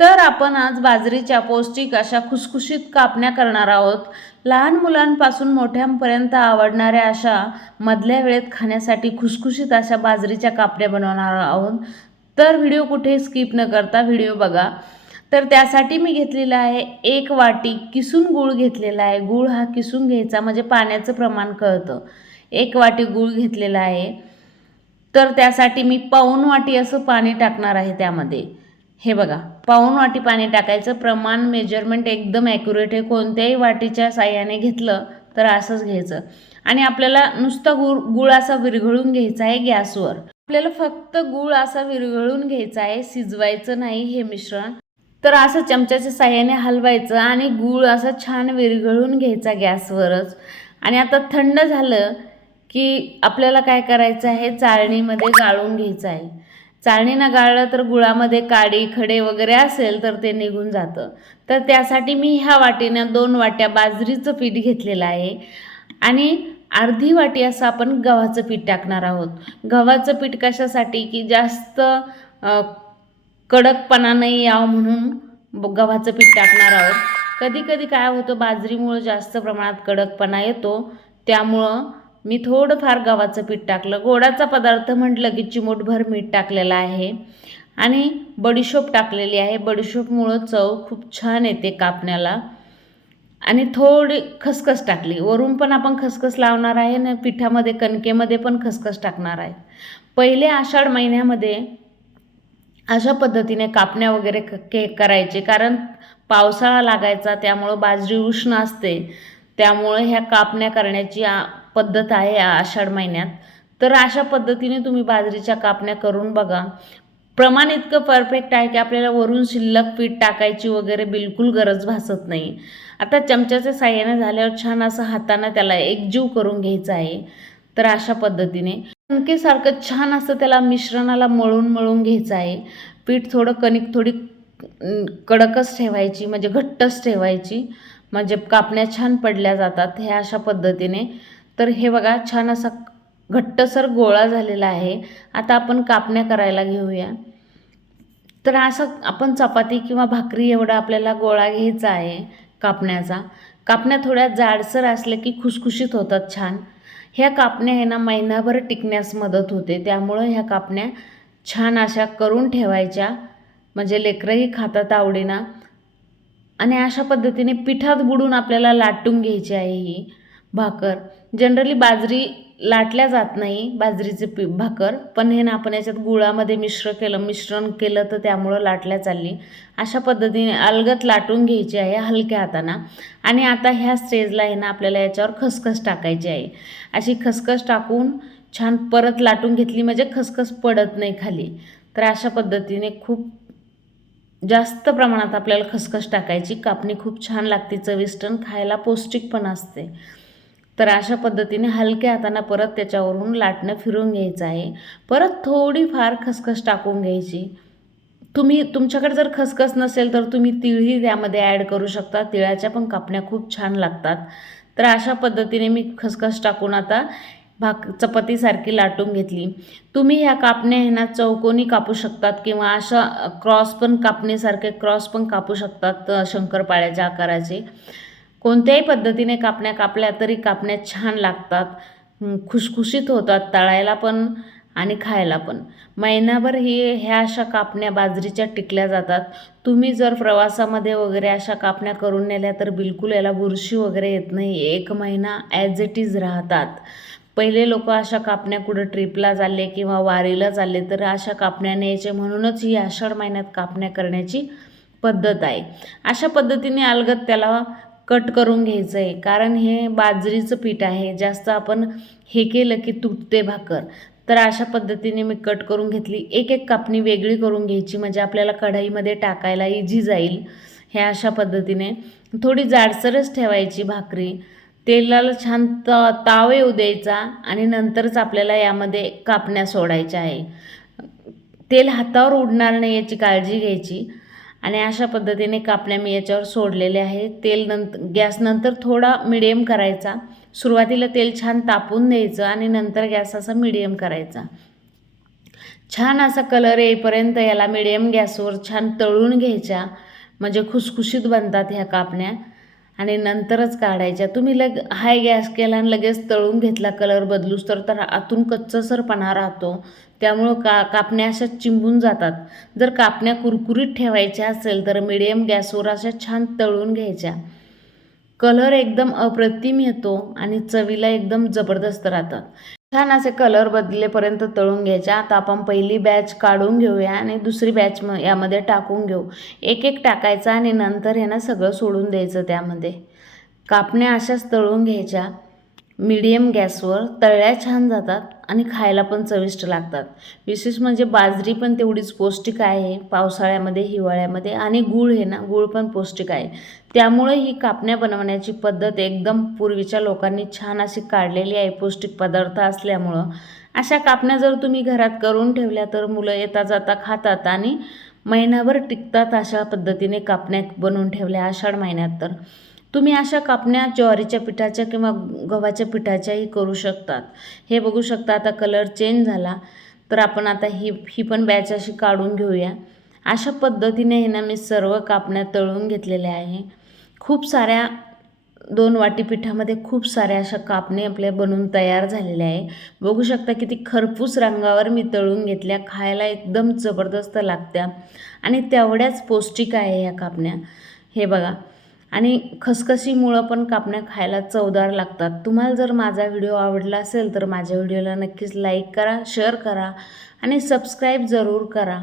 तर आपण आज बाजरीच्या पौष्टिक अशा खुसखुशीत कापण्या करणार आहोत. लहान मुलांपासून मोठ्यांपर्यंत आवडणाऱ्या अशा मधल्या वेळेत खाण्यासाठी खुसखुशीत अशा बाजरीच्या कापण्या बनवणार आहोत. तर व्हिडिओ कुठे स्किप न करता व्हिडिओ बघा. तर त्यासाठी मी घेतलेला आहे एक वाटी किसून गूळ घेतलेला आहे. गूळ हा किसून घ्यायचा म्हणजे पाण्याचं प्रमाण कळतं. एक वाटी गूळ घेतलेला आहे. तर त्यासाठी मी पाऊन वाटी असं पाणी टाकणार आहे त्यामध्ये. हे बघा पाऊण वाटी पाणी टाकायचं प्रमाण मेजरमेंट एकदम ॲक्युरेट आहे. कोणत्याही वाटीच्या साह्याने घेतलं तर असंच घ्यायचं. आणि आपल्याला नुसता गुळ गुळ असा विरघळून घ्यायचा आहे गॅसवर. आपल्याला फक्त गुळ असा विरघळून घ्यायचा आहे शिजवायचं नाही हे मिश्रण. तर असं चमच्याच्या साह्याने हलवायचं आणि गूळ असा छान विरघळून घ्यायचा गॅसवरच. आणि आता थंड झालं की आपल्याला काय करायचं आहे? चाळणीमध्ये गाळून घ्यायचं आहे. चाळणीनं गाळलं तर गुळामध्ये काडी खडे वगैरे असेल तर ते निघून जातं. तर त्यासाठी मी ह्या वाटीनं दोन वाट्या बाजरीचं पीठ घेतलेलं आहे. आणि अर्धी वाटी असं आपण गव्हाचं पीठ टाकणार आहोत. गव्हाचं पीठ कशासाठी? की जास्त कडकपणा नाही यावं म्हणून गव्हाचं पीठ टाकणार आहोत. कधी कधी काय होतं? बाजरीमुळं जास्त प्रमाणात कडकपणा येतो. त्यामुळं मी थोडंफार गव्हाचं पीठ टाकलं. गोडाचा पदार्थ म्हटलं की चिमूटभर मीठ टाकलेलं आहे. आणि बडीशोप टाकलेली आहे. बडीशोपमुळं चव खूप छान येते कापण्याला. आणि थोडी खसखस टाकली. वरून पण आपण खसखस लावणार आहे आणि पिठामध्ये कणकेमध्ये पण खसखस टाकणार आहे. पहिले आषाढ महिन्यामध्ये अशा पद्धतीने कापण्या वगैरे क के करायचे. कारण पावसाळा लागायचा त्यामुळं बाजरी उष्ण असते. त्यामुळं ह्या कापण्या करण्याची आ पद्धत आहे आषाढ महिन्यात. तर अशा पद्धतीने तुम्ही बाजरीच्या कापण्या करून बघा. प्रमाण इतकं परफेक्ट आहे की आपल्याला वरून शिल्लक पीठ टाकायची वगैरे बिलकुल गरज भासत नाही. आता चमच्याच्या साह्याने झाल्यावर छान असं हातानं त्याला एकजीव करून घ्यायचं आहे. तर अशा पद्धतीने. कणकेसारखं छान असं त्याला मिश्रणाला मळून मळून घ्यायचं आहे. पीठ थोडं कणिक थोडी कडकच ठेवायची म्हणजे घट्टच ठेवायची. म्हणजे कापण्या छान पडल्या जातात हे अशा पद्धतीने. तर हे बघा छान असा घट्टसर गोळा झालेला आहे. आता आपण कापण्या करायला घेऊया. तर असं आपण चपाती किंवा भाकरी एवढा आपल्याला गोळा घ्यायचा आहे कापण्याचा. कापण्या थोड्या जाडसर असल्या की खुसखुशीत होतात छान. ह्या कापण्या आहे ना महिनाभर टिकण्यास मदत होते. त्यामुळं ह्या कापण्या छान अशा करून ठेवायच्या. म्हणजे लेकरंही खातात आवडीना. आणि अशा पद्धतीने पिठात बुडून आपल्याला लाटून घ्यायची आहे ही. भाकर. जनरली बाजरी लाटल्या जात नाही बाजरीचे पी भाकर. पण हे ना आपण याच्यात गुळामध्ये मिश्र केलं मिश्रण केलं तर त्यामुळं लाटल्या चालली. अशा पद्धतीने अलगत लाटून घ्यायची आहे हलक्या हाताना. आणि आता ह्या स्टेजला हे ना आपल्याला याच्यावर खसखस टाकायची आहे. अशी खसखस टाकून छान परत लाटून घेतली म्हणजे खसखस पडत नाही खाली. तर अशा पद्धतीने खूप जास्त प्रमाणात आपल्याला खसखस टाकायची. कापणी खूप छान लागते चविष्टन खायला पौष्टिक पण असते. तर अशा पद्धतीने हलक्या हाताने परत त्याच्यावरून लाटणं फिरून घ्यायचं आहे. परत थोडीफार खसखस टाकून घ्यायची. तुम्ही तुमच्याकडे जर खसखस नसेल तर तुम्ही तिळही त्यामध्ये ॲड करू शकता. तिळाच्या पण कापण्या खूप छान लागतात. तर अशा पद्धतीने मी खसखस टाकून आता भाक चपातीसारखी लाटून घेतली. तुम्ही ह्या कापण्या ह्यांना ना चौकोनी कापू शकतात किंवा अशा क्रॉस पण कापणीसारखे क्रॉस पण कापू शकतात शंकरपाळ्याच्या आकाराचे. कोणत्याही पद्धतीने कापण्या कापल्या तरी कापण्या छान लागतात. खुशखुशीत होतात तळायला पण आणि खायला पण. महिनाभर ही ह्या अशा कापण्या बाजरीच्या टिकल्या जातात. तुम्ही जर प्रवासामध्ये वगैरे अशा कापण्या करून नेल्या तर बिलकुल याला बुरशी वगैरे येत नाही. एक महिना ॲज इट इज राहतात. पहिले लोक अशा कापण्या कुठं ट्रिपला चालले किंवा वारीला चालले तर अशा कापण्या न्यायचे म्हणूनच ही आषाढ महिन्यात कापण्या करण्याची पद्धत आहे. अशा पद्धतीने अलगत त्याला कट करून घ्यायचं आहे कारण हे बाजरीचं पीठ आहे. जास्त आपण हे केलं की तुटते भाकर. तर अशा पद्धतीने मी कट करून घेतली. एक एक कापणी वेगळी करून घ्यायची. म्हणजे आपल्याला कढाईमध्ये टाकायला इझी जाईल. ह्या अशा पद्धतीने. थोडी जाडसरच ठेवायची भाकरी. तेलाला छान त ताव येऊ द्यायचा आणि नंतरच आपल्याला यामध्ये कापण्या सोडायच्या आहे. तेल हातावर उडणार नाही याची काळजी घ्यायची. आणि अशा पद्धतीने कापण्या मी याच्यावर सोडलेले आहे. तेल नंतर गॅस नंतर थोडा मिडियम करायचा. सुरुवातीला तेल छान तापून द्यायचं आणि नंतर गॅस असा मिडियम करायचा. छान असा कलर येईपर्यंत याला मिडियम गॅसवर छान तळून घ्यायच्या. म्हणजे खुसखुशीत बनतात ह्या कापण्या. आणि नंतरच काढायच्या. तुम्ही लग हाय गॅस केला आणि लगेच तळून घेतला कलर बदलूस तर तर आतून कच्चसरपणा राहतो. त्यामुळं का कापण्या अशा चिंबून जातात. जर कापण्या कुरकुरीत ठेवायच्या असेल तर मिडियम गॅसवर अशा छान तळून घ्यायच्या. कलर एकदम अप्रतिम येतो आणि चवीला एकदम जबरदस्त राहतात. छान असे कलर बदलेपर्यंत तळून घ्यायचे. आता आपण पहिली बॅच काढून घेऊया आणि दुसरी बॅच म यामध्ये टाकून घेऊ. एक एक टाकायचा आणि नंतर हे ना सगळं सोडून द्यायचं त्यामध्ये. कापण्या अशाच तळून घ्यायच्या. मीडियम गॅसवर तळल्या छान जातात आणि खायला पण चविष्ट लागतात. विशेष म्हणजे बाजरी पण तेवढीच पौष्टिक आहे. पावसाळ्यामध्ये हिवाळ्यामध्ये आणि गूळ हे ना गूळ पण पौष्टिक आहे. त्यामुळे ही कापण्या बनवण्याची पद्धत एकदम पूर्वीच्या लोकांनी छान अशी काढलेली आहे. पौष्टिक पदार्थ असल्यामुळं. अशा कापण्या जर तुम्ही घरात करून ठेवल्या तर मुलं येता जाता खातात आणि महिनाभर टिकतात अशा पद्धतीने कापण्या बनवून ठेवल्या आषाढ महिन्यात तर. तुम्ही अशा कापण्या ज्वारीच्या पिठाच्या किंवा गव्हाच्या पिठाच्याही करू शकतात. हे बघू शकता आता कलर चेंज झाला तर आपण आता ही ही पण बॅच अशी काढून घेऊया. अशा पद्धतीने हे ना मी सर्व कापण्या तळून घेतलेल्या आहे. खूप साऱ्या दोन वाटी पिठामध्ये खूप साऱ्या अशा कापणे आपल्या बनवून तयार झालेल्या आहे. बघू शकता किती खरपूस रंगावर मी तळून घेतल्या खायला एकदम जबरदस्त लागत्या. आणि तेवढ्याच पौष्टिक आहे ह्या कापण्या. हे बघा आणि खसखशीमुळं पण कापण्या खायला चवदार लागतात. तुम्हाला जर माझा व्हिडिओ आवडला असेल तर माझ्या व्हिडिओला नक्कीच लाईक करा शेअर करा आणि सबस्क्राईब जरूर करा.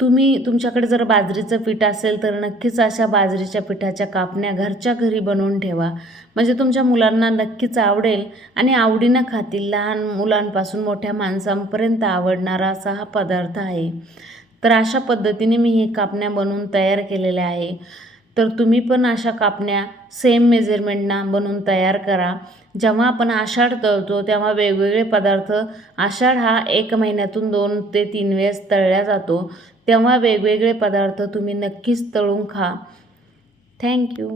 तुम्ही तुमच्याकडे जर बाजरीचं पीठ असेल तर नक्कीच अशा बाजरीच्या पिठाच्या कापण्या घरच्या घरी बनवून ठेवा. म्हणजे तुमच्या मुलांना नक्कीच आवडेल आणि आवडीनं खातील लहान मुलांपासून मोठ्या माणसांपर्यंत आवडणारा असा हा पदार्थ आहे. तर अशा पद्धतीने मी हे कापण्या बनवून तयार केलेल्या आहे. तर तुम्ही पण अशा कापण्या सेम मेजरमेंटना बनवून तयार करा. जेव्हा आपण आषाढ तळतो तेव्हा वेगवेगळे पदार्थ आषाढ हा एक महिन्यातून दोन ते तीन वेळेस तळल्या जातो. तेव्हा वेगवेगळे पदार्थ तुम्ही नक्कीच तळून खा. थँक्यू